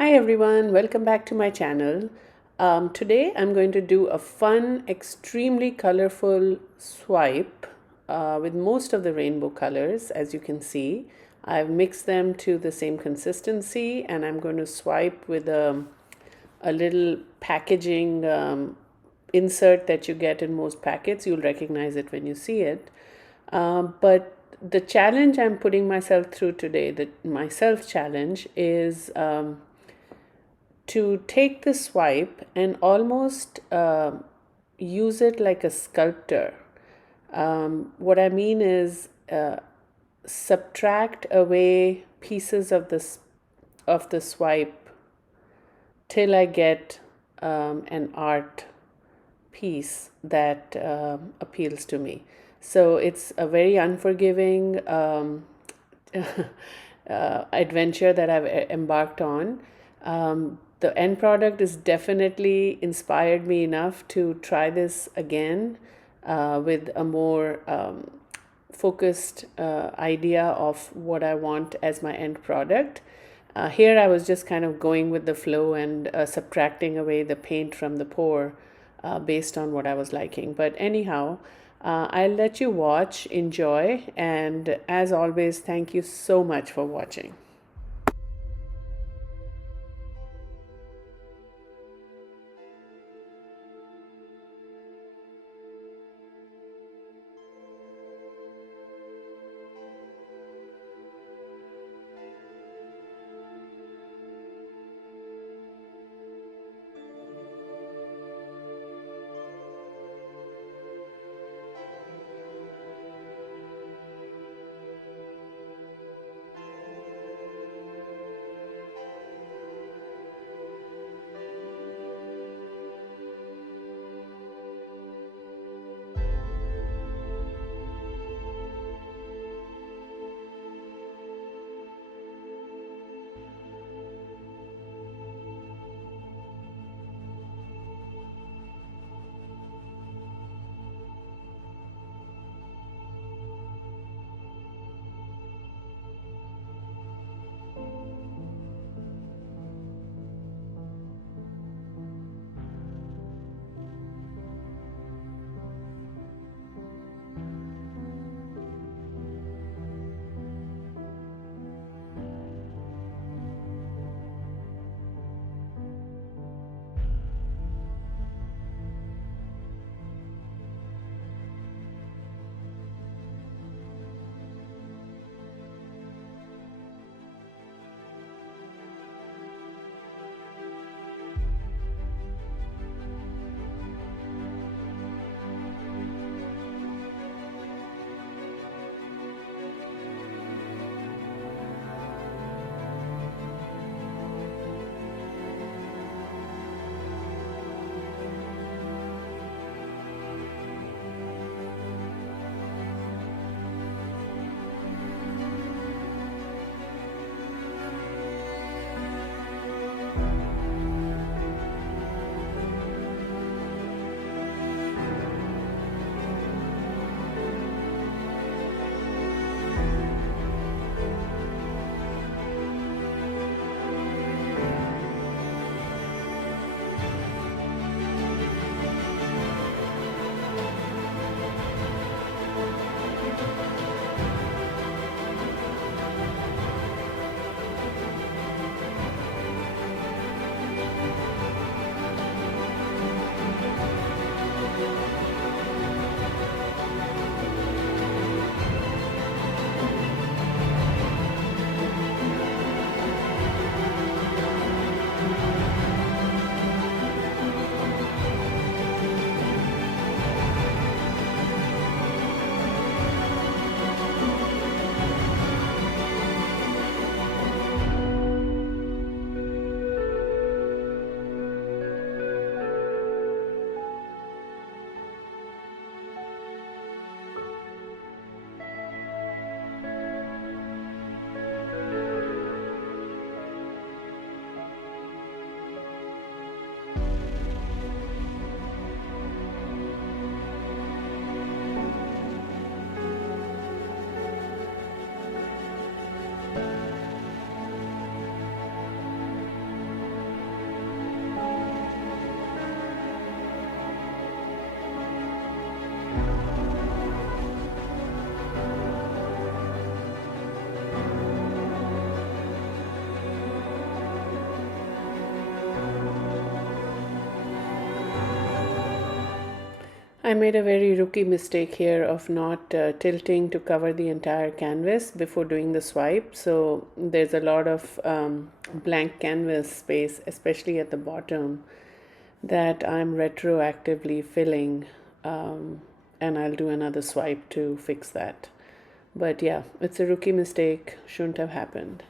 Hi everyone, welcome back to my channel. Today I'm going to do a fun, extremely colorful swipe with most of the rainbow colors. As you can see, I've mixed them to the same consistency, and I'm going to swipe with a little packaging insert that you get in most packets. You'll recognize it when you see it. But the challenge I'm putting myself through today, my self challenge, is to take the swipe and almost use it like a sculptor. What I mean is subtract away pieces of the swipe till I get an art piece that appeals to me. So it's a very unforgiving adventure that I've embarked on. The end product is definitely inspired me enough to try this again with a more focused idea of what I want as my end product. Here I was just kind of going with the flow and subtracting away the paint from the pour based on what I was liking. But anyhow, I'll let you watch, enjoy, and as always, thank you so much for watching. I made a very rookie mistake here of not tilting to cover the entire canvas before doing the swipe. So there's a lot of blank canvas space, especially at the bottom, that I'm retroactively filling, and I'll do another swipe to fix that. But yeah, it's a rookie mistake, shouldn't have happened.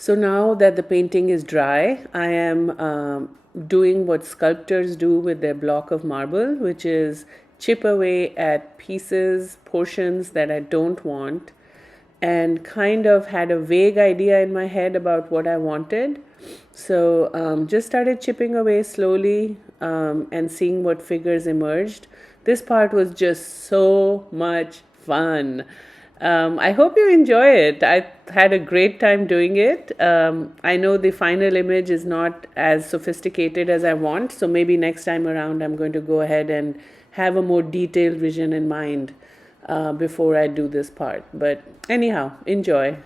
So now that the painting is dry, I am doing what sculptors do with their block of marble, which is chip away at pieces, portions that I don't want, and kind of had a vague idea in my head about what I wanted. So just started chipping away slowly and seeing what figures emerged. This part was just so much fun. I hope you enjoy it. I had a great time doing it. I know the final image is not as sophisticated as I want, so maybe next time around I'm going to go ahead and have a more detailed vision in mind before I do this part. But anyhow, enjoy.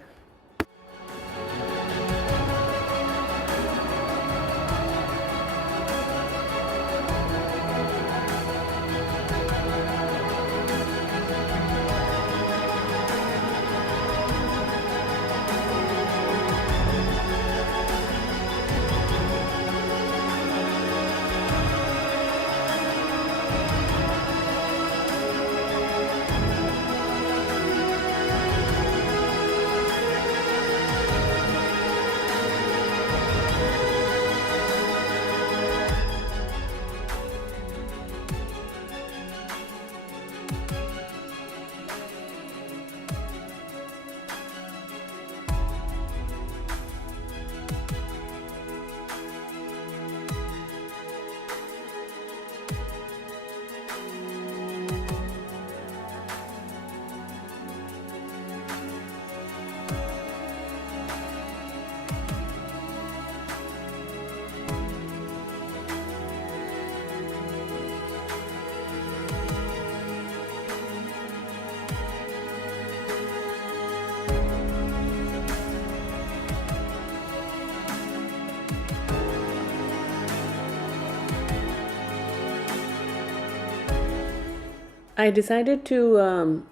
I decided to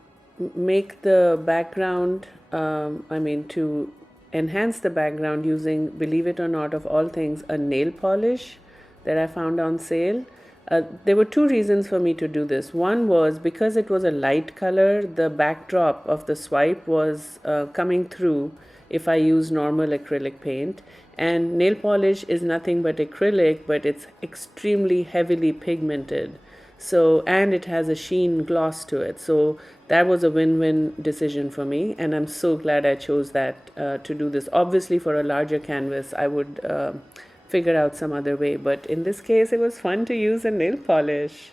make the background, to enhance the background using, believe it or not, of all things, a nail polish that I found on sale. There were two reasons for me to do this. One was because it was a light color, the backdrop of the swipe was coming through if I use normal acrylic paint. And nail polish is nothing but acrylic, but it's extremely heavily pigmented. So, and it has a sheen gloss to it. So that was a win-win decision for me, and I'm so glad I chose that to do this. Obviously, for a larger canvas, I would figure out some other way, but in this case, it was fun to use a nail polish.